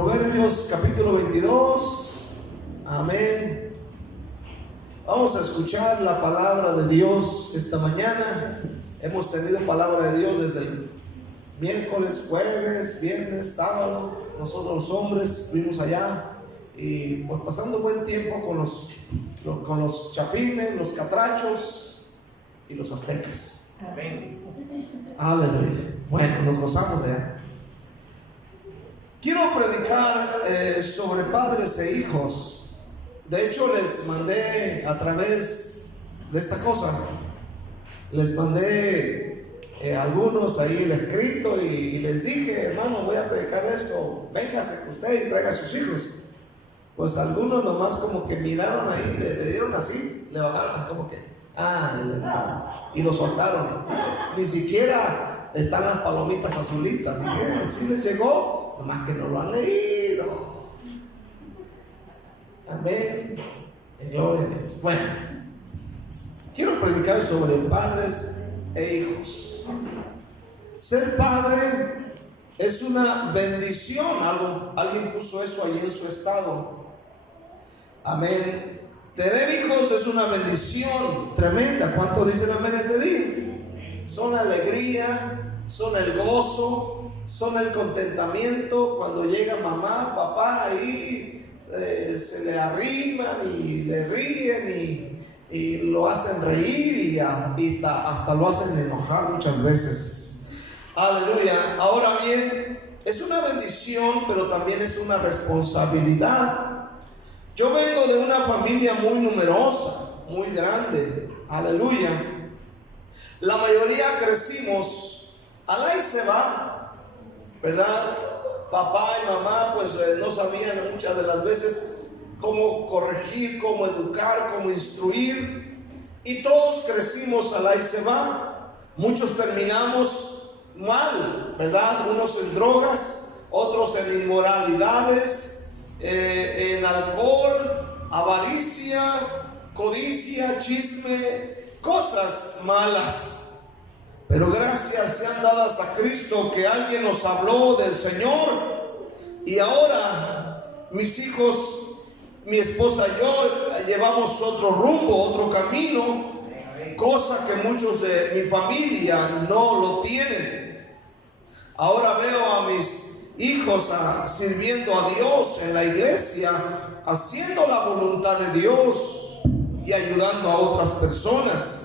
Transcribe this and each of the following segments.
Proverbios capítulo 22. Amén. Vamos a escuchar la palabra de Dios esta mañana. Hemos tenido palabra de Dios desde el miércoles, jueves, viernes, sábado. Nosotros los hombres estuvimos allá y pues pasando buen tiempo con los chapines, los catrachos y los aztecas. Amén. Aleluya. Bueno, nos gozamos de allá. Quiero predicar sobre padres e hijos. De hecho, les mandé a través de esta cosa, les mandé algunos ahí el escrito y les dije: hermano, voy a predicar esto, véngase usted y traiga a sus hijos. Pues algunos nomás como que miraron ahí, le dieron así, le bajaron como que y lo soltaron. Ni siquiera están las palomitas azulitas. Dije: sí les llegó, nomás que no lo han leído. Amén. Gloria a Dios. Bueno, quiero predicar sobre padres e hijos. Ser padre es una bendición. Alguien puso eso ahí en su estado. Amén. Tener hijos es una bendición tremenda. ¿Cuántos dicen amén este día? Son la alegría, son el gozo, son el contentamiento. Cuando llega mamá, papá, ahí se le arriman y le ríen y lo hacen reír y hasta lo hacen enojar muchas veces. Aleluya. Ahora bien, es una bendición, pero también es una responsabilidad. Yo vengo de una familia muy numerosa, muy grande. Aleluya. La mayoría crecimos al ahí se va, ¿verdad? Papá y mamá pues no sabían muchas de las veces cómo corregir, cómo educar, cómo instruir, y todos crecimos al ahí se va. Muchos terminamos mal, ¿verdad? Unos en drogas, otros en inmoralidades, en alcohol, avaricia, codicia, chisme, cosas malas. Pero gracias sean dadas a Cristo que alguien nos habló del Señor, y ahora mis hijos, mi esposa y yo llevamos otro rumbo, otro camino, cosa que muchos de mi familia no lo tienen. Ahora veo a mis hijos sirviendo a Dios en la iglesia, haciendo la voluntad de Dios y ayudando a otras personas.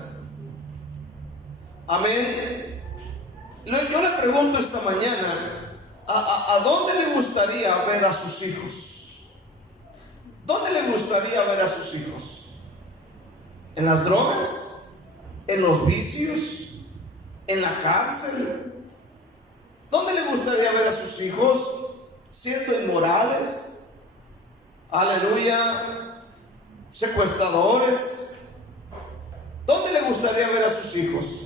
Amén. Yo le pregunto esta mañana: ¿a dónde le gustaría ver a sus hijos? ¿Dónde le gustaría ver a sus hijos? ¿En las drogas? ¿En los vicios? ¿En la cárcel? ¿Dónde le gustaría ver a sus hijos? ¿Siendo inmorales? Aleluya. ¿Secuestradores? ¿Dónde le gustaría ver a sus hijos?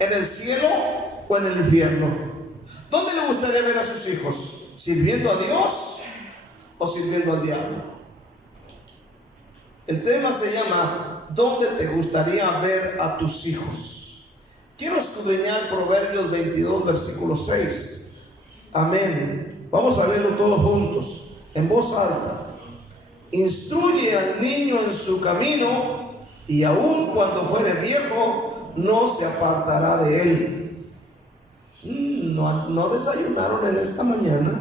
¿En el cielo o en el infierno? ¿Dónde le gustaría ver a sus hijos? ¿Sirviendo a Dios o sirviendo al diablo? El tema se llama: ¿dónde te gustaría ver a tus hijos? Quiero escudriñar Proverbios 22, versículo 6. Amén. Vamos a leerlo todos juntos, en voz alta. Instruye al niño en su camino, y aun cuando fuere viejo, no se apartará de él. No desayunaron en esta mañana.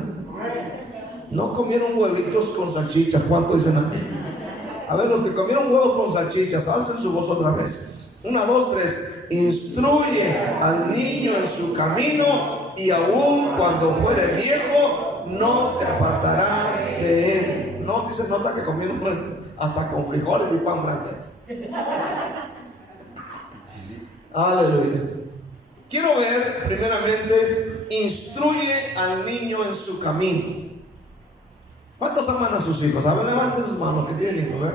No comieron huevitos con salchichas. ¿Cuánto dicen amén? A ver, los que comieron huevos con salchichas, alcen su voz otra vez. 1, 2, 3. Instruye al niño en su camino, y aun cuando fuere viejo, no se apartará de él. No, si se nota que comieron hasta con frijoles y pan francés. Aleluya. Quiero ver primeramente: instruye al niño en su camino. ¿Cuántos aman a sus hijos? A ver, levanten sus manos que tienen hijos, ¿eh?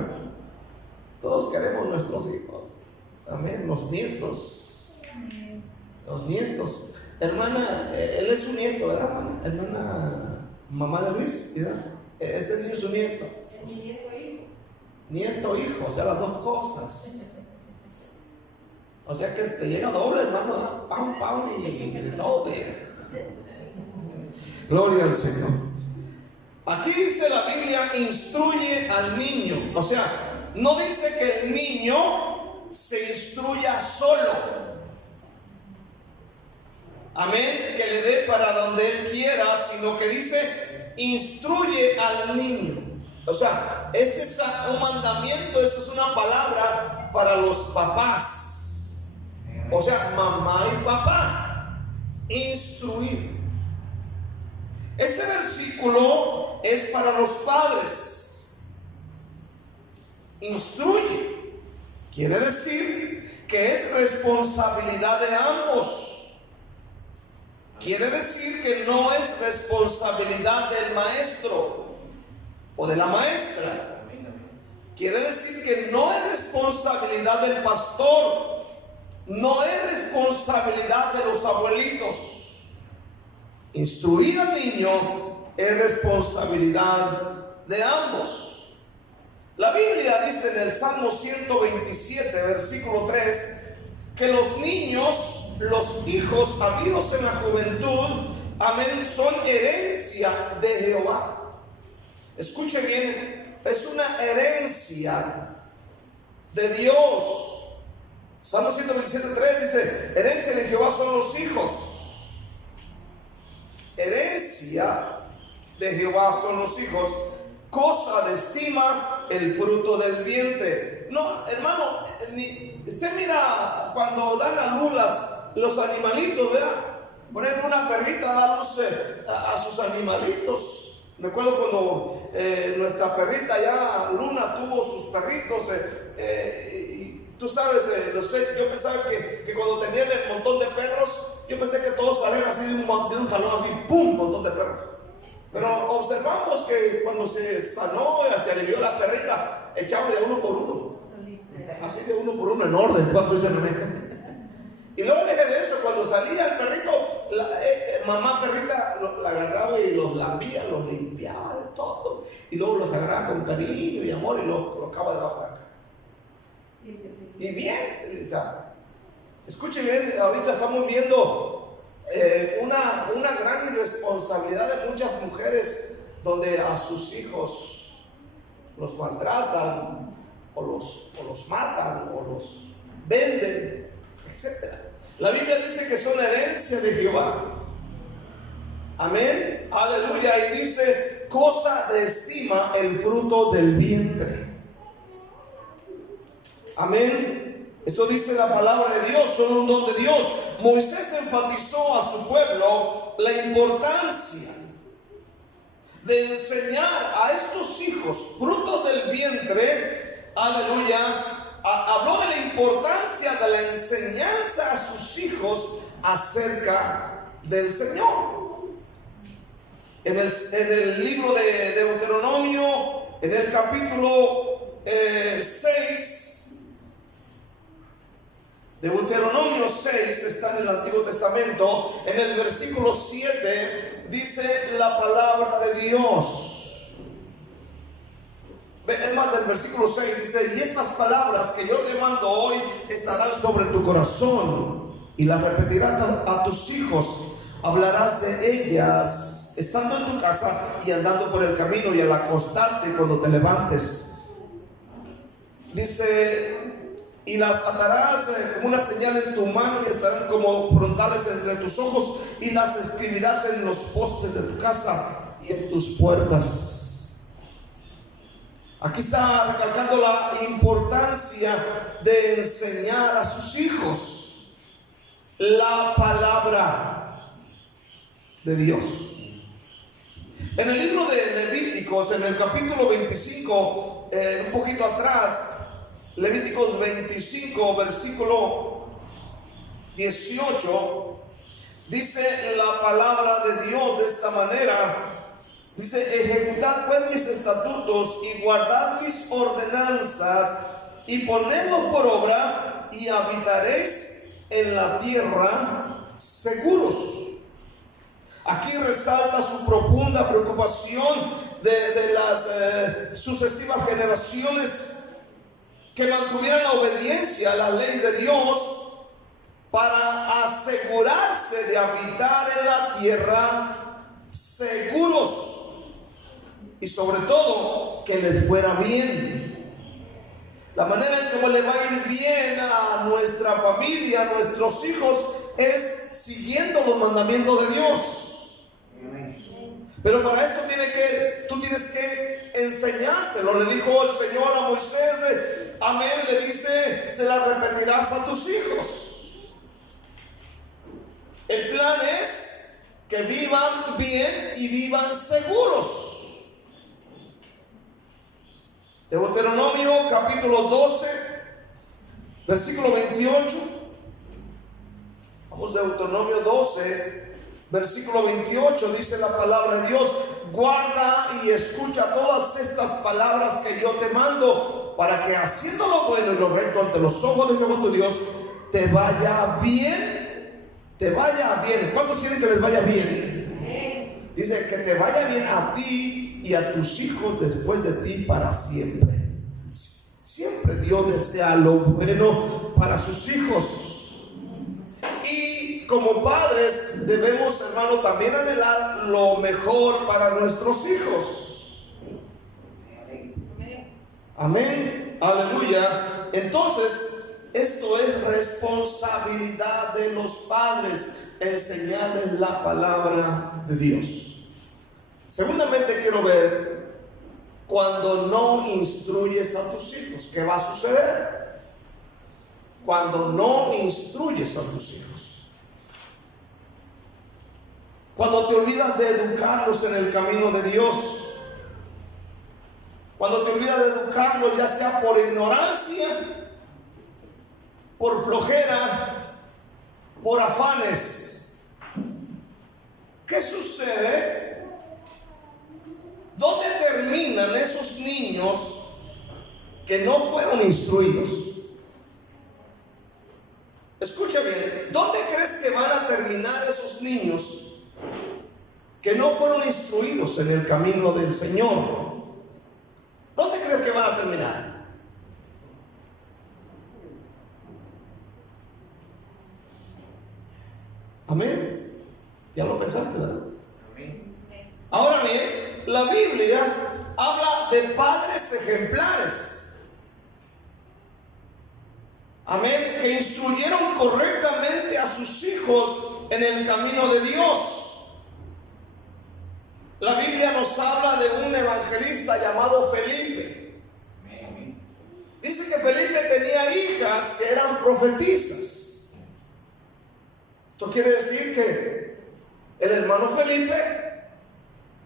Todos queremos nuestros hijos. Amén. Los nietos. Los nietos. Hermana, él es su nieto, ¿verdad, hermana? Hermana, mamá de Luis, ¿verdad? Este niño es su nieto. Nieto, hijo, o sea, las dos cosas. O sea que te llega doble, hermano, y de todo te llega. Gloria al Señor. Aquí dice la Biblia, instruye al niño. O sea, no dice que el niño se instruya solo. Amén, que le dé para donde él quiera, sino que dice, instruye al niño. O sea, este es un mandamiento, esta es una palabra para los papás. O sea, mamá y papá, instruir. Este versículo es para los padres. Instruye. Quiere decir que es responsabilidad de ambos. Quiere decir que no es responsabilidad del maestro o de la maestra. Quiere decir que no es responsabilidad del pastor. No es responsabilidad de los abuelitos. Instruir al niño es responsabilidad de ambos. La Biblia dice en el Salmo 127, versículo 3, que los niños, los hijos habidos en la juventud, amén, son herencia de Jehová. Escuche bien, es una herencia de Dios. Salmo 127, 3 dice, herencia de Jehová son los hijos. Herencia de Jehová son los hijos, cosa de estima el fruto del vientre. No, hermano, usted mira cuando dan a luz los animalitos, ¿verdad? Por ejemplo, una perrita da luz a sus animalitos. Recuerdo cuando nuestra perrita ya Luna tuvo sus perritos. Y tú sabes, yo pensaba que cuando tenían el montón de perros, yo pensé que todos salían así de un jalón, así, ¡pum!, un montón de perros. Pero observamos que cuando se sanó, se alivió la perrita, echaba de uno por uno. Así de uno por uno, en orden, y luego dejé de eso, cuando salía el perrito, mamá perrita la agarraba y los lambía, los limpiaba de todo. Y luego los agarraba con cariño y amor y los colocaba debajo de acá. Y bien, o sea, escuche bien, ahorita estamos viendo una gran irresponsabilidad de muchas mujeres donde a sus hijos los maltratan o los matan o los venden, etc. La Biblia dice que son herencia de Jehová. Amén, aleluya. Y dice, cosa de estima el fruto del vientre. Amén. Eso dice la palabra de Dios, son un don de Dios. Moisés enfatizó a su pueblo la importancia de enseñar a estos hijos, frutos del vientre, aleluya. Habló de la importancia de la enseñanza a sus hijos acerca del Señor. En el libro de Deuteronomio, en el capítulo 6, Deuteronomio 6 está en el Antiguo Testamento, en el versículo 7 dice la palabra de Dios. Es más, del versículo 6 dice, y estas palabras que yo te mando hoy estarán sobre tu corazón y las repetirás a tus hijos, hablarás de ellas estando en tu casa y andando por el camino y al acostarte cuando te levantes. Dice, y las atarás como una señal en tu mano y estarán como frontales entre tus ojos y las escribirás en los postes de tu casa y en tus puertas. Aquí está recalcando la importancia de enseñar a sus hijos la palabra de Dios. En el libro de Levíticos, en el capítulo 25, un poquito atrás, Levíticos 25, versículo 18, dice la palabra de Dios de esta manera. Dice, ejecutad pues mis estatutos y guardad mis ordenanzas y ponedlos por obra y habitaréis en la tierra seguros. Aquí resalta su profunda preocupación de las sucesivas generaciones que mantuvieran la obediencia a la ley de Dios para asegurarse de habitar en la tierra seguros. y sobre todo que les fuera bien. La manera en cómo le va a ir bien a nuestra familia, a nuestros hijos, es siguiendo los mandamientos de Dios. Pero para esto tú tienes que enseñárselo. Le dijo el Señor a Moisés, amén, le dice, se la repetirás a tus hijos. El plan es que vivan bien y vivan seguros. Deuteronomio capítulo 12, versículo 28. Vamos, Deuteronomio 12, versículo 28, dice la palabra de Dios: guarda y escucha todas estas palabras que yo te mando, para que haciendo lo bueno y lo recto ante los ojos de Jehová tu Dios, te vaya bien, te vaya bien. ¿Cuántos quieren que les vaya bien? Dice que te vaya bien a ti y a tus hijos después de ti para siempre. Siempre Dios desea lo bueno para sus hijos. Y como padres debemos, hermano, también anhelar lo mejor para nuestros hijos. Amén, aleluya. Entonces, esto es responsabilidad de los padres, enseñarles la palabra de Dios. Segundamente quiero ver, cuando no instruyes a tus hijos, ¿qué va a suceder? Cuando no instruyes a tus hijos, cuando te olvidas de educarlos en el camino de Dios, cuando te olvidas de educarlos, ya sea por ignorancia, por flojera, por afanes, ¿qué sucede? ¿Dónde terminan esos niños que no fueron instruidos? Escucha bien, ¿dónde crees que van a terminar esos niños que no fueron instruidos en el camino del Señor? ¿Dónde crees que van a terminar? Amén. Ya lo pensaste, ¿verdad? Amén. Ahora bien, la Biblia habla de padres ejemplares. Amén. Que instruyeron correctamente a sus hijos en el camino de Dios. La Biblia nos habla de un evangelista llamado Felipe. Dice que Felipe tenía hijas que eran profetisas. Esto quiere decir que el hermano Felipe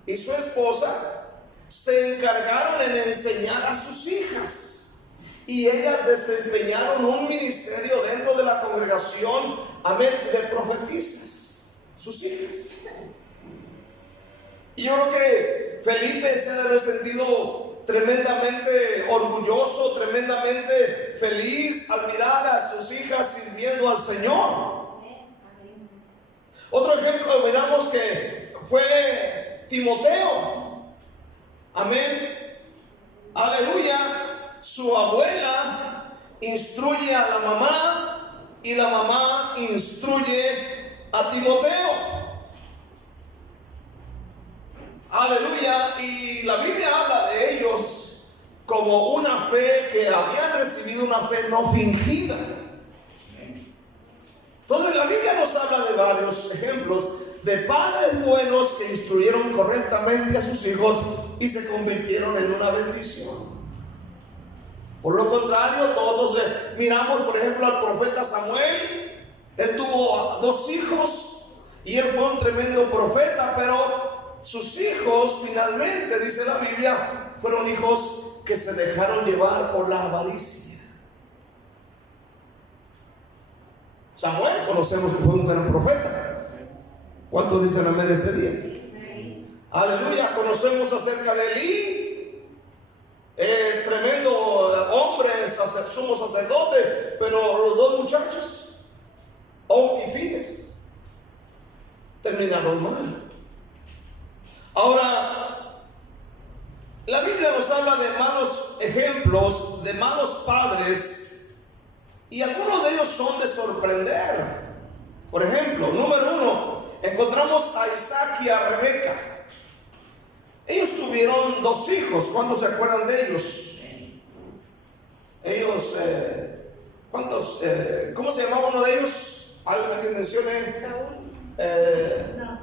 y su esposa se encargaron en enseñar a sus hijas, y ellas desempeñaron un ministerio dentro de la congregación, amén, de profetisas, sus hijas. Y yo creo que Felipe se debe haber sentido tremendamente orgulloso, tremendamente feliz al mirar a sus hijas sirviendo al Señor. Otro ejemplo miramos que fue Timoteo. Amén, aleluya. Su abuela instruye a la mamá y la mamá instruye a Timoteo. Aleluya. Y la Biblia habla de ellos como una fe que habían recibido, una fe no fingida. Entonces la Biblia nos habla de varios ejemplos de padres buenos que instruyeron correctamente a sus hijos y se convirtieron en una bendición. Por lo contrario, todos miramos, por ejemplo, al profeta Samuel. Él tuvo 2 hijos y él fue un tremendo profeta, pero sus hijos finalmente, dice la Biblia, fueron hijos que se dejaron llevar por la avaricia. Samuel conocemos que fue un gran profeta. ¿Cuántos dicen amén este día? Sí. Aleluya. Conocemos acerca de Elí, tremendo hombre, sumo sacerdote, pero los 2 muchachos, Ofni y Fines, terminaron mal. Ahora, la Biblia nos habla de malos ejemplos, de malos padres, y algunos de ellos son de sorprender. Por ejemplo, número 1, encontramos a Isaac y a Rebeca. Ellos tuvieron tuvieron dos hijos. ¿Cuántos se acuerdan de ellos? Ellos, ¿cuántos? ¿Cómo se llamaba uno de ellos? ¿Alguien mencione? Saúl. No.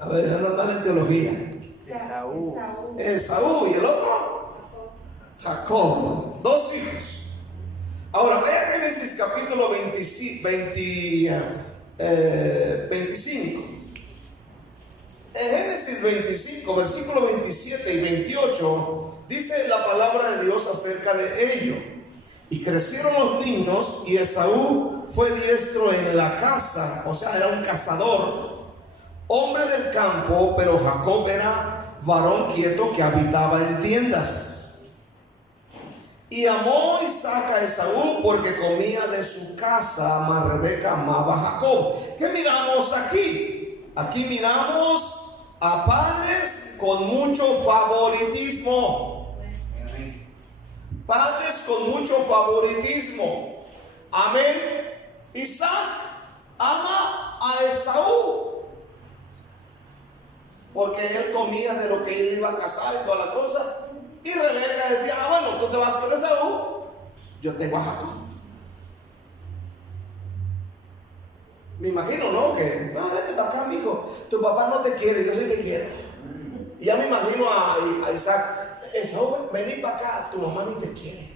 A ver, no mal en teología. Esaú. ¿Y el otro? Jacob. Dos hijos. Ahora, vea Génesis capítulo 25. En Génesis 25, versículo 27 y 28, dice la palabra de Dios acerca de ello. Y crecieron los niños, y Esaú fue diestro en la caza, o sea, era un cazador, hombre del campo, pero Jacob era varón quieto que habitaba en tiendas. Y amó Isaac a Esaú porque comía de su casa, mas Rebeca amaba a Jacob. ¿Qué miramos aquí? Aquí miramos a padres con mucho favoritismo. Padres con mucho favoritismo. Amén. Isaac ama a Esaú porque él comía de lo que él iba a cazar y toda la cosa. Y Rebeca decía, bueno, tú te vas con Esaú, yo tengo a Jacob. Me imagino, ¿no? Que, no, vete para acá, mijo, tu papá no te quiere, yo sí te quiero. Y ya me imagino a Isaac, Esaú, vení para acá, tu mamá ni te quiere.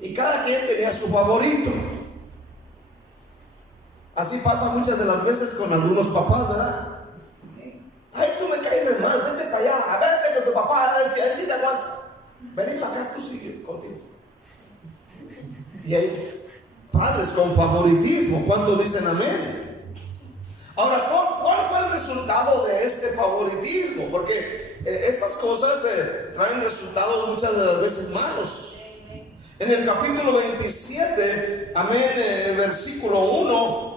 Y cada quien tenía su favorito. Así pasa muchas de las veces con algunos papás, ¿verdad? Ay, tú me caes de mal, vete para allá, a verte con tu papá, a ver si te aguanta. Vení para acá, tú sigue contigo. Y hay padres con favoritismo. ¿Cuántos dicen amén? Ahora, ¿cuál fue el resultado de este favoritismo? Porque estas cosas traen resultados muchas de las veces malos. En el capítulo 27, amén, versículo 1.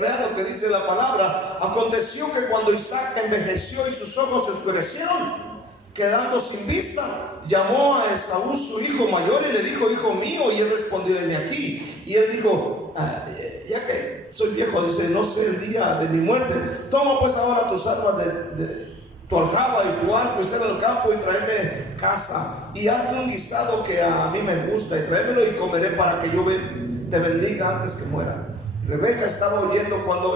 Vean lo que dice la palabra. Aconteció que cuando Isaac envejeció y sus ojos se oscurecieron, quedando sin vista, llamó a Esaú su hijo mayor y le dijo, hijo mío, y él respondió, heme aquí. Y él dijo, ya que soy viejo, dice, no sé el día de mi muerte, toma pues ahora tus armas de tu aljaba y tu arco y sal al campo y tráeme caza y hazme un guisado que a mí me gusta y tráemelo y comeré para que yo te bendiga antes que muera. Rebeca estaba oyendo cuando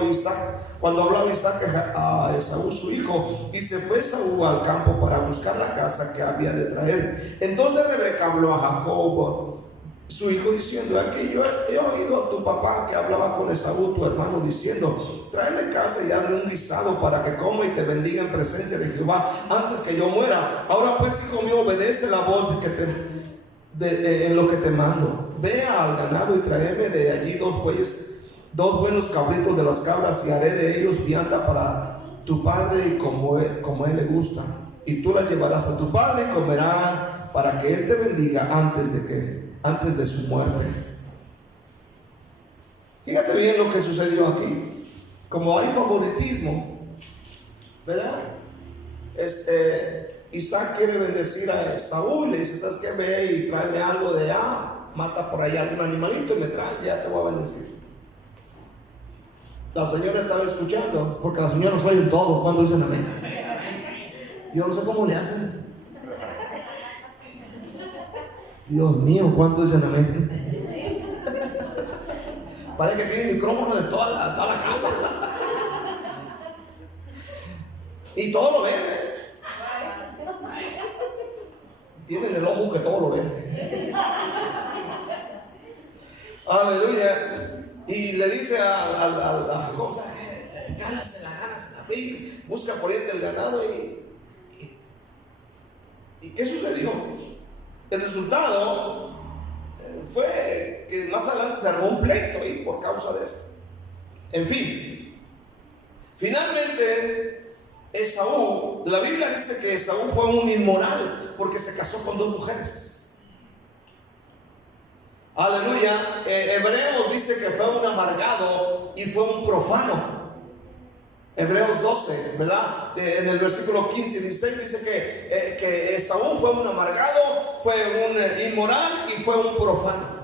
hablaba Isaac a Esaú su hijo, y se fue Esaú al campo para buscar la caza que había de traer. Entonces Rebeca habló a Jacob su hijo diciendo, aquí yo he oído a tu papá que hablaba con Esaú tu hermano diciendo, tráeme caza y hazle un guisado para que coma y te bendiga en presencia de Jehová antes que yo muera. Ahora pues, hijo mío, obedece la voz en lo que te mando. Ve al ganado y tráeme de allí dos buenos cabritos de las cabras, y haré de ellos vianda para tu padre y como él le gusta, y tú las llevarás a tu padre y comerá para que él te bendiga antes de su muerte. Fíjate bien lo que sucedió aquí. Como hay favoritismo, ¿verdad? Isaac quiere bendecir a Esaú y le dice, ¿sabes qué? Ve y tráeme algo de allá, mata por ahí algún animalito y me traes, ya te voy a bendecir. La señora estaba escuchando, porque las señoras oyen todo cuando dicen amén. Yo no sé cómo le hacen. Dios mío, ¿cuánto dicen amén? Parece que tiene micrófono de toda la casa. Y todo lo ven. Tienen el ojo que todo lo ve. Aleluya. Y le dice a Jacob, gánasela, busca por ahí el ganado. ¿Y qué sucedió? El resultado fue que más adelante se armó un pleito ahí por causa de esto. En fin, finalmente Esaú, la Biblia dice que Esaú fue un inmoral porque se casó con dos mujeres. Aleluya. Hebreos dice que fue un amargado y fue un profano. Hebreos 12, ¿verdad? En el versículo 15 y 16 dice que Esaú fue un amargado, fue un inmoral y fue un profano.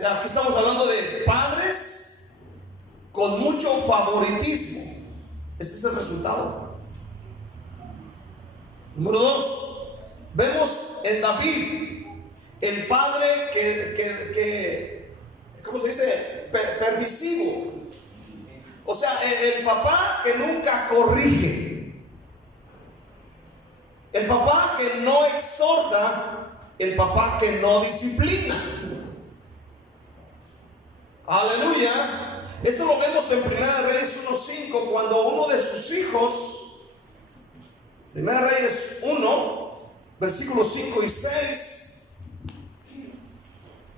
Aquí estamos hablando de padres con mucho favoritismo. Ese es el resultado. Número 2, vemos en David el padre que ¿cómo se dice? Permisivo. O sea, el papá que nunca corrige, el papá que no exhorta, el papá que no disciplina. Aleluya. Esto lo vemos en 1 Reyes 1:5, cuando uno de sus hijos, 1 Reyes 1, versículos 5 y 6,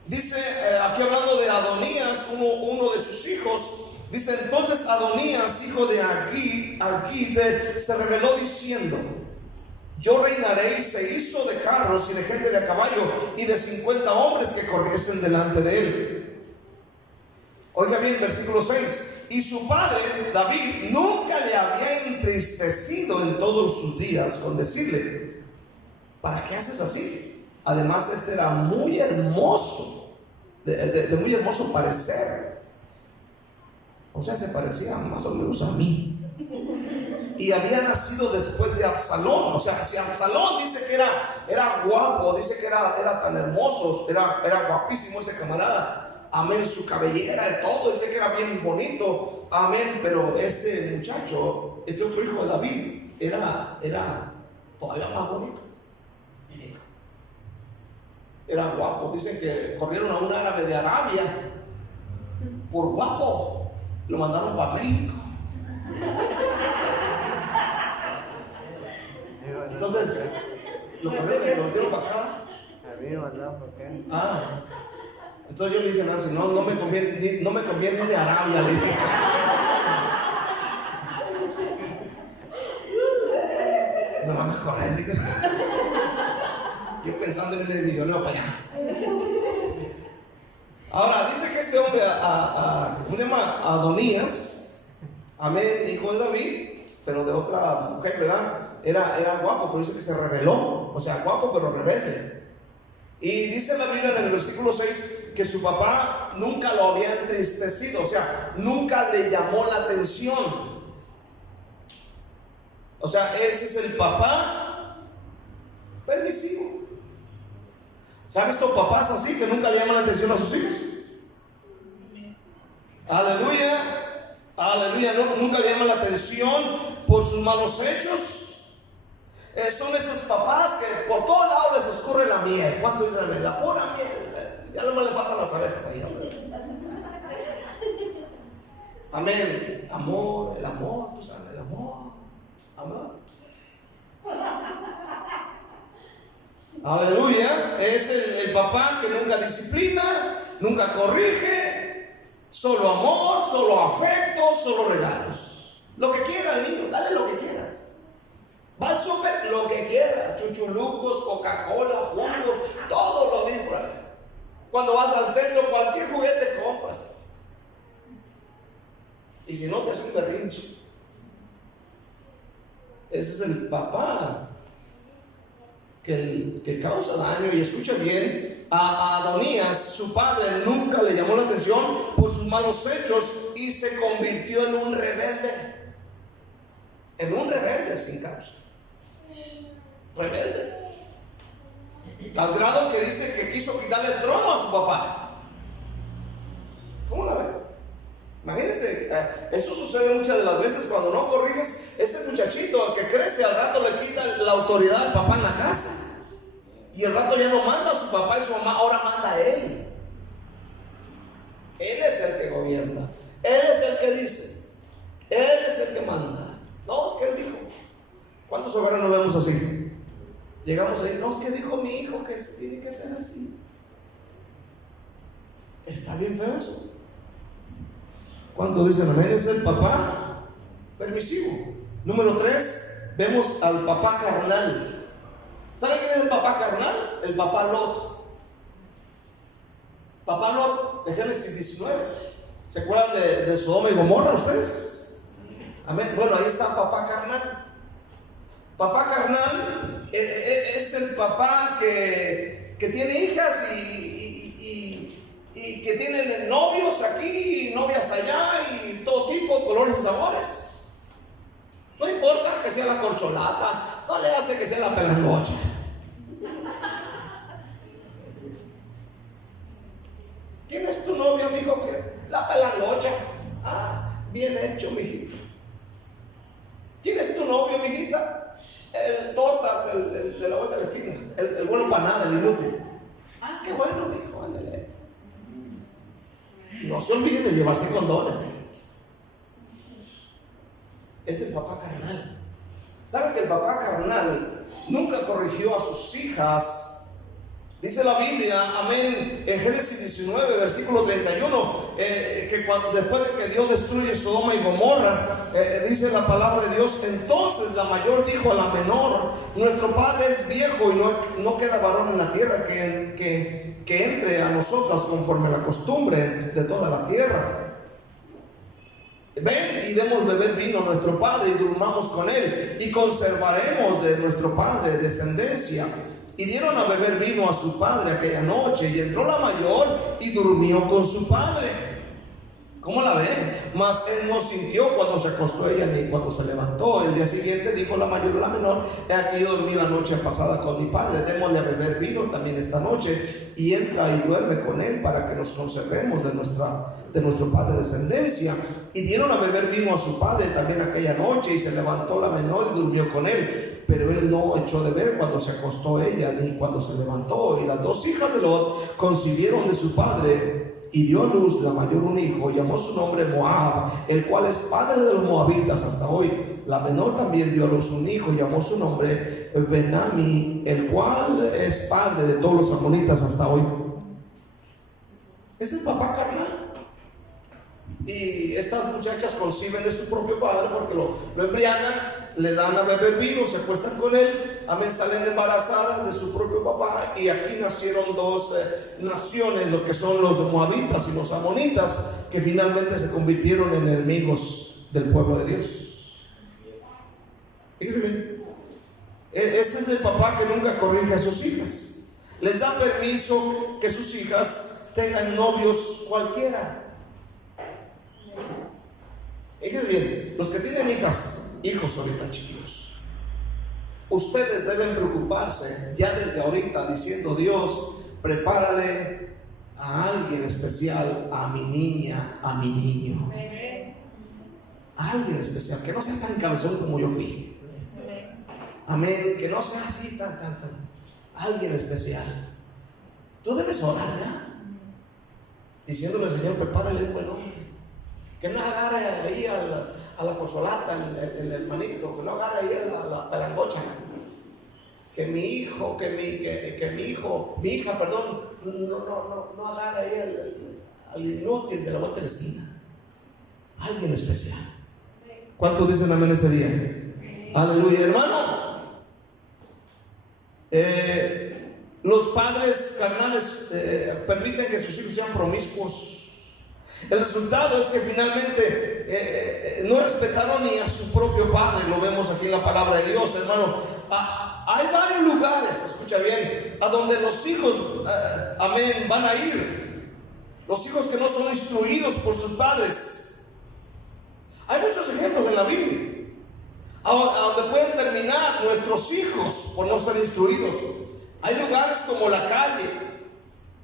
dice, aquí hablando de Adonías, uno de sus hijos, dice: entonces Adonías, hijo de Agite, se rebeló diciendo: yo reinaré, y se hizo de carros y de gente de a caballo y de 50 hombres que corriesen delante de él. Oiga bien, versículo 6: y su padre David nunca le había entristecido en todos sus días con decirle: ¿para qué haces así? Además, este era muy hermoso, de muy hermoso parecer. O sea, se parecía más o menos a mí. Y había nacido después de Absalón. O sea, si Absalón dice que era guapo, dice que era tan hermoso, era guapísimo ese camarada. Amén, su cabellera y todo, dice que era bien bonito. Amén, pero este muchacho, este otro hijo de David, era todavía más bonito. Era guapo. Dicen que corrieron a un árabe de Arabia por guapo. Lo mandaron para México. Entonces, lo corrieron y lo metieron para acá. Entonces yo le dije a Nancy: no me conviene irme a Arabia, le dije. Me van a correr, dije. Yo pensando en irme de misionero para allá. Ahora, dice que este hombre, ¿cómo se llama? Adonías, amén, hijo de David, pero de otra mujer, ¿verdad? Era guapo, por eso que se rebeló. O sea, guapo pero rebelde. Y dice la Biblia en el versículo 6 que su papá nunca lo había entristecido, o sea, nunca le llamó la atención. O sea, ese es el papá permisivo. ¿Se han visto papás así que nunca le llaman la atención a sus hijos? Aleluya, aleluya. Nunca le llaman la atención por sus malos hechos. Son esos papás que por todos lados les escurre la miel. ¿Cuánto dice la miel? La pura miel. Ya no le faltan las abejas ahí. Amén. Amor, el amor, tú sabes, el amor. Amor. Aleluya. Es el papá que nunca disciplina, nunca corrige, solo amor, solo afecto, solo regalos. Lo que quiera, niño, dale lo que quieras. Va al súper, lo que quiera, chuchulucos, Coca-Cola, jugos, todo lo mismo por ahí. Cuando vas al centro, cualquier juguete compras. Y si no, te hace un berrinche. Ese es el papá que causa daño. Y escucha bien, a Adonías, su padre, nunca le llamó la atención por sus malos hechos y se convirtió en un rebelde. En un rebelde sin causa. Rebelde. Al grado que dice que quiso quitarle el trono a su papá. ¿Cómo la ve? Imagínense, eso sucede muchas de las veces cuando no corriges. Ese muchachito que crece, al rato le quita la autoridad al papá en la casa. Y al rato ya no manda a su papá y su mamá, ahora manda a él. Él es el que gobierna. Él es el que dice. Él es el que manda. No, es que él dijo. ¿Cuántos hogares nos vemos así? Llegamos ahí, no, es que dijo mi hijo que se tiene que hacer así. Está bien feo eso. ¿Cuántos dicen amén? Es el papá permisivo. Número 3, vemos al papá carnal. ¿Saben quién es el papá carnal? El papá Lot. Papá Lot de Génesis 19. ¿Se acuerdan de Sodoma y Gomorra ustedes? Amén. Bueno, ahí está papá carnal. Papá carnal es el papá que tiene hijas y y que tienen novios aquí, novias allá y todo tipo, colores y sabores. No importa que sea la corcholata, no le hace que sea la pelangocha. ¿Quién es tu novia, mijo? La pelangocha. Ah, bien hecho, mijito. ¿Quién es tu novio, mijita? El tortas, el de la vuelta de la esquina, el bueno para nada, el inútil. Ah, qué bueno, mijo, ándale. No se olviden de llevarse condones. Es el papá carnal. ¿Sabe que el papá carnal nunca corrigió a sus hijas? Dice la Biblia, amén, en Génesis 19, versículo 31, que después de que Dios destruye Sodoma y Gomorra, dice la palabra de Dios, entonces la mayor dijo a la menor, nuestro padre es viejo y no queda varón en la tierra que entre a nosotras conforme a la costumbre de toda la tierra. Ven y demos beber vino a nuestro padre y durmamos con él y conservaremos de nuestro padre descendencia. Y dieron a beber vino a su padre aquella noche, y entró la mayor y durmió con su padre. ¿Cómo la ven? Mas él no sintió cuando se acostó ella ni cuando se levantó. El día siguiente dijo la mayor a la menor, he aquí yo dormí la noche pasada con mi padre, démosle a beber vino también esta noche, y entra y duerme con él para que nos conservemos de nuestro padre descendencia. Y dieron a beber vino a su padre también aquella noche, y se levantó la menor y durmió con él. Pero él no echó de ver cuando se acostó ella ni cuando se levantó. Y las dos hijas de Lot concibieron de su padre, y dio a luz la mayor un hijo, llamó su nombre Moab, el cual es padre de los moabitas hasta hoy. La menor también dio a luz un hijo, llamó su nombre Benami, el cual es padre de todos los amonitas hasta hoy. Es el papá carnal. Y estas muchachas conciben de su propio padre porque lo embriagan, le dan a beber vino, se acuestan con él, amén, salen embarazadas de su propio papá, y aquí nacieron dos naciones, lo que son los moabitas y los amonitas, que finalmente se convirtieron en enemigos del pueblo de Dios. Fíjense bien, ese es el papá que nunca corrige a sus hijas, les da permiso que sus hijas tengan novios cualquiera. Fíjense bien, los que tienen hijos ahorita chiquitos, ustedes deben preocuparse ya desde ahorita diciendo, Dios, prepárale a alguien especial, a mi niña, a mi niño, a alguien especial, que no sea tan cabezón como yo fui, amén, que no sea así tan, alguien especial. Tú debes orar ya, diciéndole, Señor, prepárale un buen hombre, que no agarre ahí a la pozolata, el hermanito, que no agarre ahí a la pelangocha, que mi hija, perdón, no agarre ahí al inútil de la vuelta de la esquina. Alguien especial. ¿Cuántos dicen amén este día? Aleluya, hermano. Los padres carnales permiten que sus hijos sean promiscuos. El resultado es que finalmente no respetaron ni a su propio padre. Lo vemos aquí en la palabra de Dios, hermano. Hay varios lugares, escucha bien, a donde los hijos, amén, van a ir. Los hijos que no son instruidos por sus padres. Hay muchos ejemplos en la Biblia a donde pueden terminar nuestros hijos por no ser instruidos. Hay lugares como la calle,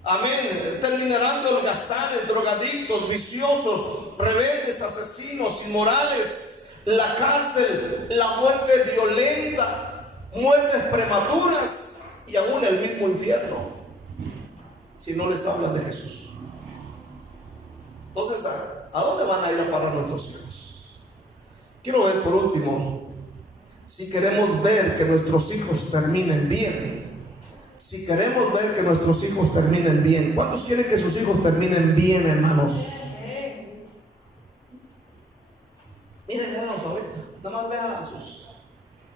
amén, terminarán de holgazanes, drogadictos, viciosos, rebeldes, asesinos, inmorales, la cárcel, la muerte violenta, muertes prematuras y aún el mismo infierno, si no les hablan de Jesús. Entonces, ¿a dónde van a ir a parar nuestros hijos? Quiero ver por último, si queremos ver que nuestros hijos terminen bien. Si queremos ver que nuestros hijos terminen bien, ¿cuántos quieren que sus hijos terminen bien, hermanos? Miren, véanlos ahorita, nada más vean a sus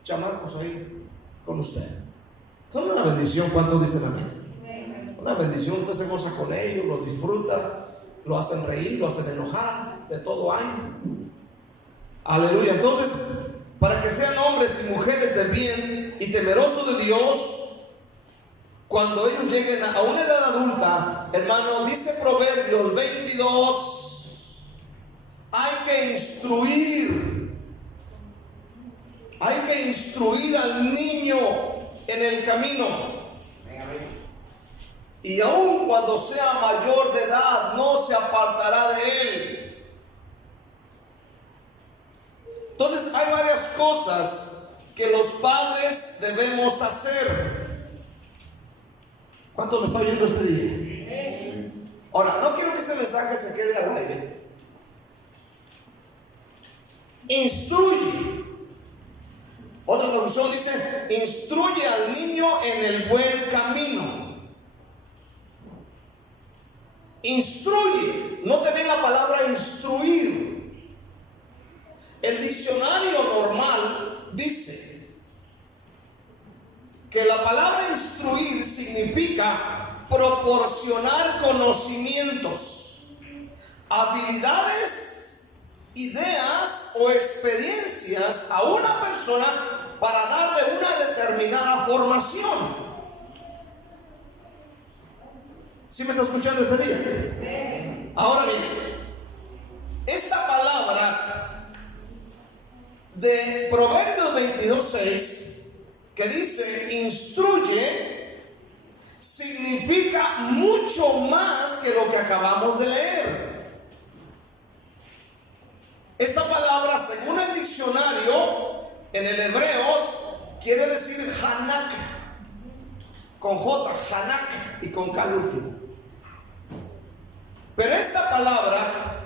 chamacos ahí con usted. Son una bendición. ¿Cuántos dicen amén? Una bendición. Usted se goza con ellos, los disfruta, lo hacen reír, lo hacen enojar, de todo hay. Aleluya. Entonces, para que sean hombres y mujeres de bien y temerosos de Dios, cuando ellos lleguen a una edad adulta, hermano, dice Proverbios 22, hay que instruir al niño en el camino. Y aun cuando sea mayor de edad, no se apartará de él. Entonces hay varias cosas que los padres debemos hacer. ¿Cuánto me está oyendo este día? Ahora, no quiero que este mensaje se quede al aire. Instruye. Otra traducción dice: instruye al niño en el buen camino. Instruye. Note bien la palabra instruir. El diccionario normal dice que la palabra instruir significa proporcionar conocimientos, habilidades, ideas o experiencias a una persona para darle una determinada formación. ¿Sí me está escuchando este día? Ahora bien, esta palabra de Proverbios 22:6 que dice instruye, significa mucho más que lo que acabamos de leer. Esta palabra, según el diccionario, en el hebreo, quiere decir hanak, con J, hanak, y con K al último. Pero esta palabra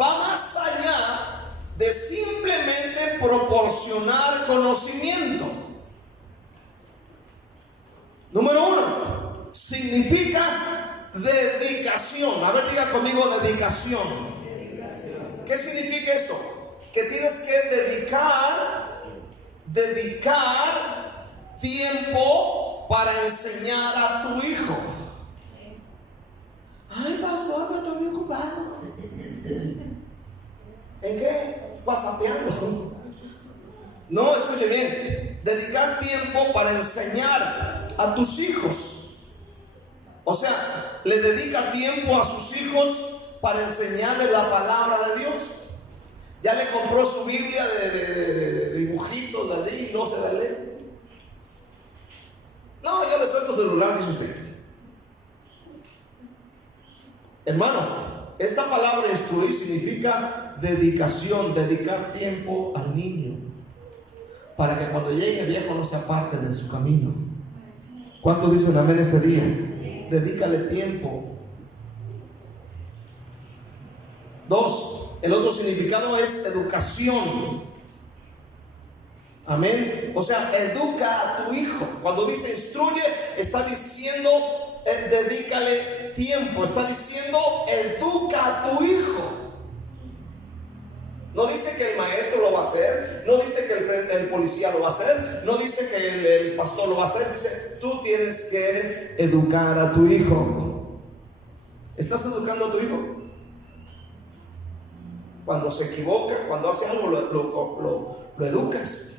va más allá de simplemente proporcionar conocimiento. Número uno, significa dedicación. A ver, diga conmigo dedicación. ¿Qué significa esto? Que tienes que dedicar tiempo para enseñar a tu hijo. Ay, pastor, me estoy muy ocupado. ¿En qué? WhatsAppeando. No, escuche bien. Dedicar tiempo para enseñar a tus hijos. O sea, le dedica tiempo a sus hijos para enseñarle la palabra de Dios. Ya le compró su Biblia de dibujitos de allí y no se la lee. No, yo le suelto celular, dice usted. Hermano, esta palabra instruir significa dedicación, dedicar tiempo al niño para que cuando llegue viejo no se aparte de su camino. ¿Cuántos dicen amén este día? Dedícale tiempo. 2, el otro significado es educación. Amén. O sea, educa a tu hijo. Cuando dice instruye, está diciendo dedícale tiempo. Está diciendo educa a tu hijo. No dice que el maestro lo va a hacer, no dice que el policía lo va a hacer, no dice que el pastor lo va a hacer. Dice, tú tienes que educar a tu hijo. ¿Estás educando a tu hijo? Cuando se equivoca, cuando hace algo, lo educas.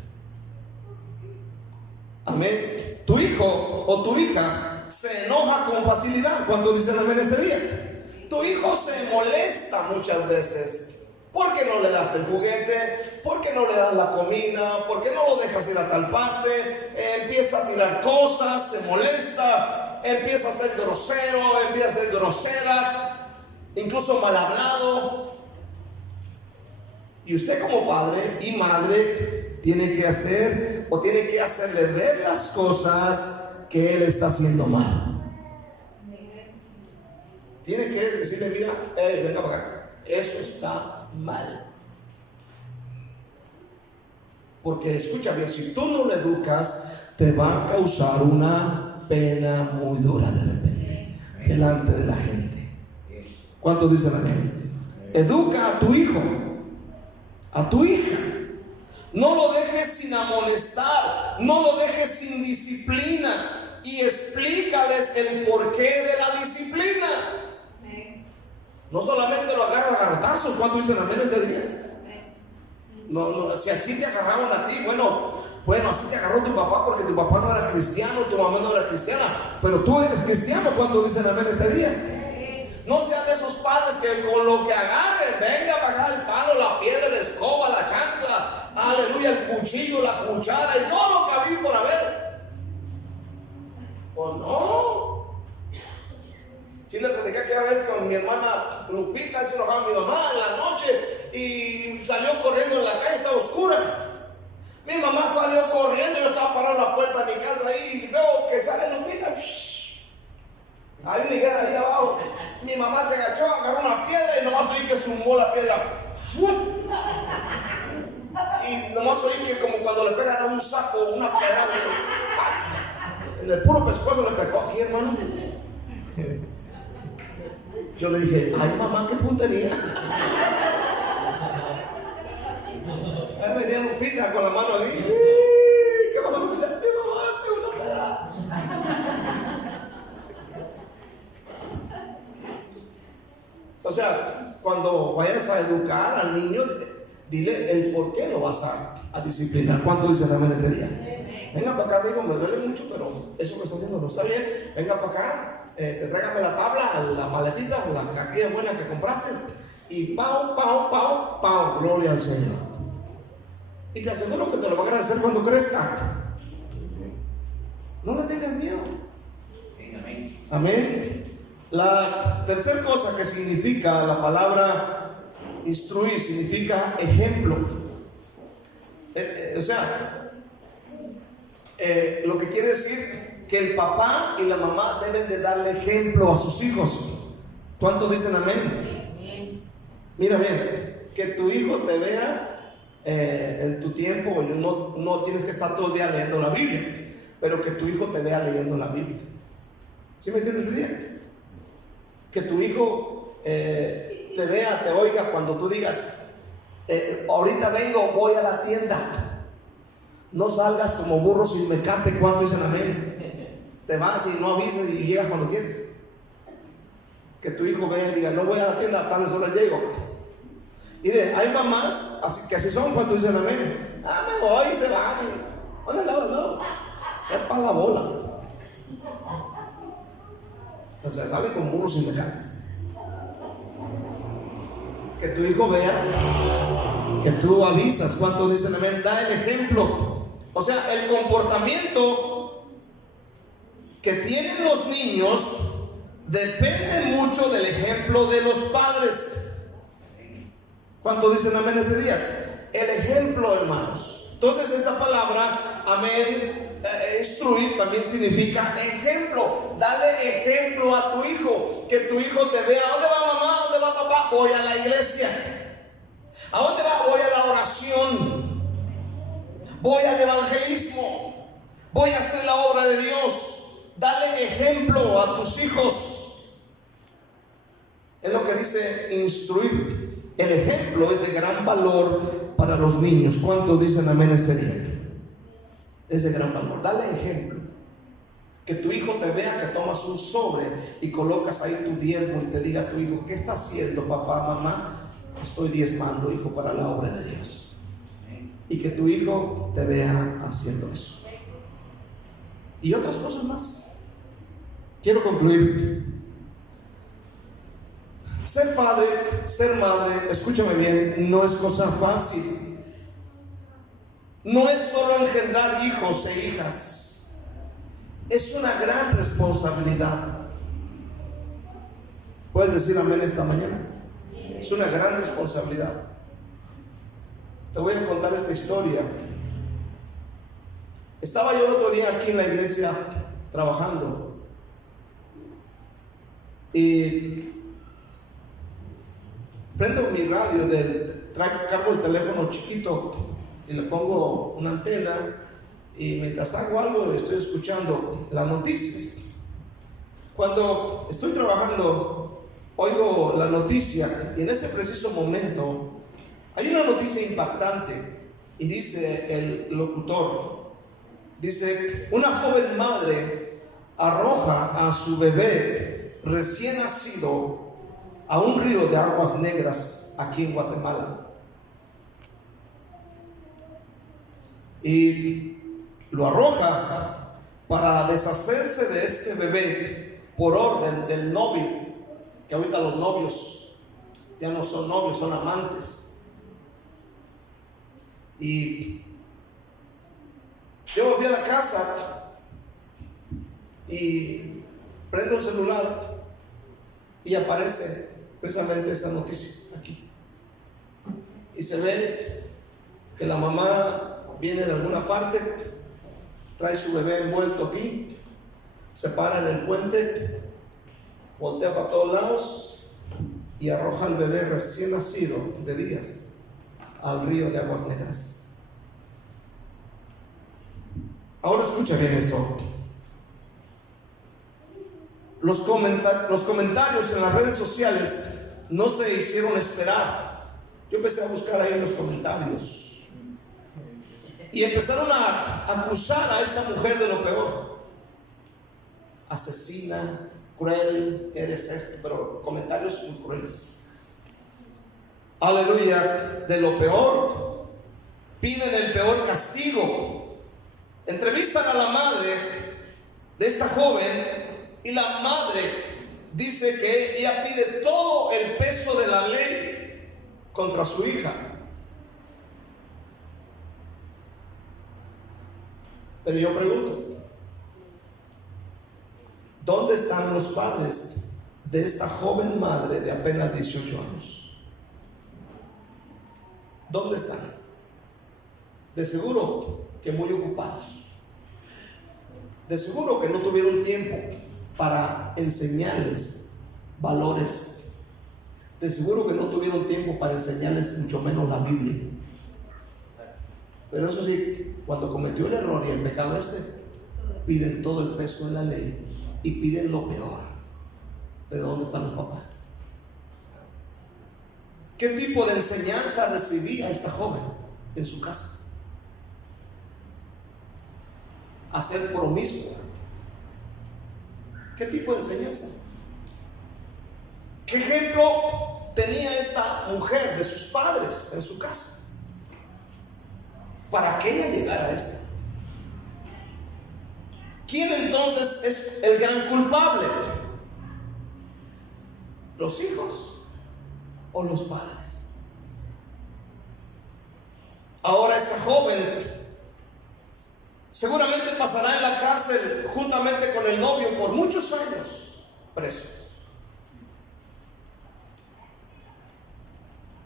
Amén. Tu hijo o tu hija se enoja con facilidad. ¿Cuánto dicen amén este día? Tu hijo se molesta muchas veces. ¿Por qué no le das el juguete? ¿Por qué no le das la comida? ¿Por qué no lo dejas ir a tal parte? Empieza a tirar cosas, se molesta, empieza a ser grosero, empieza a ser grosera, incluso mal hablado. Y usted como padre y madre tiene que hacer o tiene que hacerle ver las cosas que él está haciendo mal. Tiene que decirle, mira, venga para acá, eso está mal. Porque escucha bien, si tú no lo educas, te va a causar una pena muy dura de repente delante de la gente. ¿Cuántos dicen amén? Educa a tu hijo, a tu hija. No lo dejes sin amonestar, no lo dejes sin disciplina, y explícales el porqué de la disciplina. No solamente lo agarras a garrotazos. ¿Cuántos dicen amén este día? No, si así te agarraron a ti, bueno, Bueno, así te agarró tu papá porque tu papá no era cristiano, tu mamá no era cristiana, pero tú eres cristiano. ¿Cuántos dicen amén este día? No sean de esos padres que con lo que agarren, venga a pagar el palo, la piedra, la escoba, la chancla, aleluya, el cuchillo, la cuchara y todo lo que había por haber. ¿O no? Sí, le prediqué aquella vez con mi hermana Lupita, se enojaba mi mamá en la noche y salió corriendo en la calle, estaba oscura. Mi mamá salió corriendo, yo estaba parado en la puerta de mi casa ahí y veo que sale Lupita. Hay una higuera ahí abajo. Mi mamá se agachó, agarró una piedra y nomás oí que zumbó la piedra. Y nomás oí que como cuando le pegan a un saco una piedra en el puro pescuezo le pegó aquí, hermano. Yo le dije, ay mamá, qué puntería. Ahí venía Lupita con la mano ahí. ¿Qué pasó, Lupita? Mi mamá me pegó una piedra. O sea, cuando vayas a educar al niño, dile el por qué lo vas a disciplinar. ¿Cuánto dicen amén este día? Venga para acá, amigo, me duele mucho, pero eso que está haciendo no está bien. Venga para acá, tráigame la tabla, la maletita, la caquilla buena que compraste. Y pau, pau, pau, pau, gloria al Señor. Y te aseguro que te lo va a agradecer cuando crezca. No le tengas miedo. Amén. La tercera cosa que significa la palabra instruir significa ejemplo. O sea, lo que quiere decir que el papá y la mamá deben de darle ejemplo a sus hijos. ¿Cuántos dicen amén? Mira bien, que tu hijo te vea en tu tiempo. No tienes que estar todo el día leyendo la Biblia, pero que tu hijo te vea leyendo la Biblia. ¿Sí me entiendes ese día? Que tu hijo te vea, te oiga cuando tú digas, ahorita vengo, voy a la tienda. No salgas como burro sin mecate. ¿Cuánto dicen amén? Te vas y no avisas y llegas cuando quieres. Que tu hijo vea y diga, no voy a la tienda, a tales horas llego. Mire, hay mamás que así son. ¿Cuánto dicen amén? Me voy y se van. ¿Dónde andabas? No, sepa la bola. O sea, sale con burro sin mecate. Que tu hijo vea que tú avisas. ¿Cuánto dicen amén? Da el ejemplo. O sea, el comportamiento que tienen los niños depende mucho del ejemplo de los padres. ¿Cuánto dicen amén este día? El ejemplo, hermanos. Entonces esta palabra, amén, instruir también significa ejemplo. Dale ejemplo a tu hijo. Que tu hijo te vea. ¿Dónde va mamá? ¿Dónde va papá? Voy a la iglesia. ¿A dónde va? Voy a la oración. Voy al evangelismo. Voy a hacer la obra de Dios. Dale ejemplo a tus hijos. Es lo que dice instruir. El ejemplo es de gran valor para los niños. ¿Cuántos dicen amén este día? Es de gran valor. Dale ejemplo. Que tu hijo te vea que tomas un sobre y colocas ahí tu diezmo y te diga a tu hijo, ¿qué está haciendo papá, mamá? Estoy diezmando, hijo, para la obra de Dios. Y que tu hijo te vea haciendo eso. Y otras cosas más. Quiero concluir. Ser padre, ser madre, escúchame bien, no es cosa fácil. No es solo engendrar hijos e hijas. Es una gran responsabilidad. ¿Puedes decir amén esta mañana? Es una gran responsabilidad. Te voy a contar esta historia. Estaba yo el otro día aquí en la iglesia trabajando y prendo mi radio, cargo el teléfono chiquito y le pongo una antena y mientras hago algo estoy escuchando las noticias. Cuando estoy trabajando oigo la noticia y en ese preciso momento hay una noticia impactante y dice el locutor, dice, una joven madre arroja a su bebé recién nacido a un río de aguas negras aquí en Guatemala. Y lo arroja para deshacerse de este bebé por orden del novio, que ahorita los novios ya no son novios, son amantes. Y yo volví a la casa y prendo el celular y aparece precisamente esa noticia aquí. Y se ve que la mamá viene de alguna parte, trae su bebé envuelto aquí, se para en el puente, voltea para todos lados y arroja al bebé recién nacido de días al río de aguas negras. Ahora escucha bien esto. Los comentarios en las redes sociales no se hicieron esperar. Yo empecé a buscar ahí los comentarios y empezaron a acusar a esta mujer de lo peor. Asesina, cruel, eres esto, pero comentarios muy crueles. Aleluya, de lo peor, piden el peor castigo. Entrevistan a la madre de esta joven y la madre dice que ella pide todo el peso de la ley contra su hija. Pero yo pregunto, ¿dónde están los padres de esta joven madre de apenas 18 años? ¿Dónde están? De seguro que muy ocupados. De seguro que no tuvieron tiempo para enseñarles valores. De seguro que no tuvieron tiempo para enseñarles mucho menos la Biblia. Pero eso sí, cuando cometió el error y el pecado piden todo el peso de la ley y piden lo peor. Pero ¿dónde están los papás? ¿Qué tipo de enseñanza recibía esta joven en su casa? A ser promiscua. ¿Qué tipo de enseñanza? ¿Qué ejemplo tenía esta mujer de sus padres en su casa para que ella llegara a esto? ¿Quién entonces es el gran culpable? ¿Los hijos o los padres? Ahora esta joven seguramente pasará en la cárcel juntamente con el novio por muchos años presos.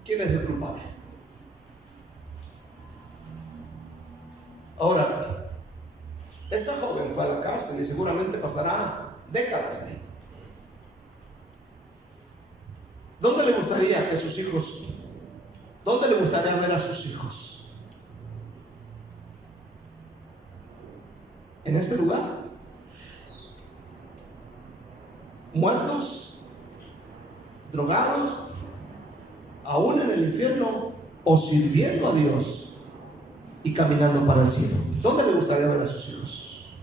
¿Quién es el culpable? Ahora, esta joven fue a la cárcel y seguramente pasará décadas ahí. ¿Dónde le gustaría que sus hijos, dónde le gustaría ver a sus hijos? ¿En este lugar? ¿Muertos? ¿Drogados? ¿Aún en el infierno? ¿O sirviendo a Dios y caminando para el cielo? ¿Dónde le gustaría ver a sus hijos?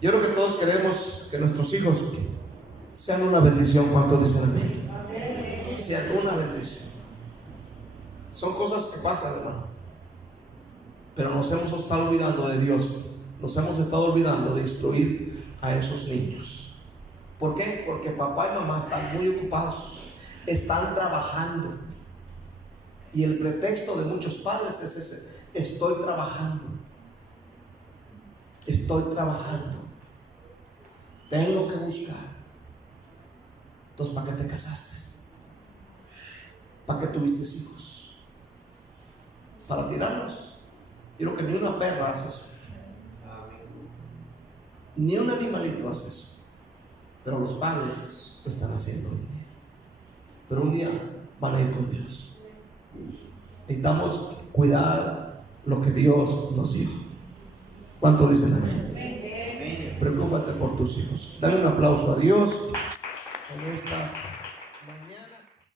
Yo creo que todos queremos que nuestros hijos sean una bendición. ¿Cuántos dicen amén? Sean una bendición. Son cosas que pasan, hermano. Pero nos hemos estado olvidando de Dios. Nos hemos estado olvidando de instruir a esos niños. ¿Por qué? Porque papá y mamá están muy ocupados, están trabajando. Y el pretexto de muchos padres es ese: estoy trabajando, tengo que buscar. Entonces, ¿para qué te casaste? ¿Para qué tuviste hijos? ¿Para tirarlos? Yo creo que ni una perra hace eso, ni un animalito hace eso, pero los padres lo están haciendo. Pero un día van a ir con Dios. Necesitamos cuidar lo que Dios nos dio. ¿Cuánto dicen amén? Preocúpate por tus hijos. Dale un aplauso a Dios en esta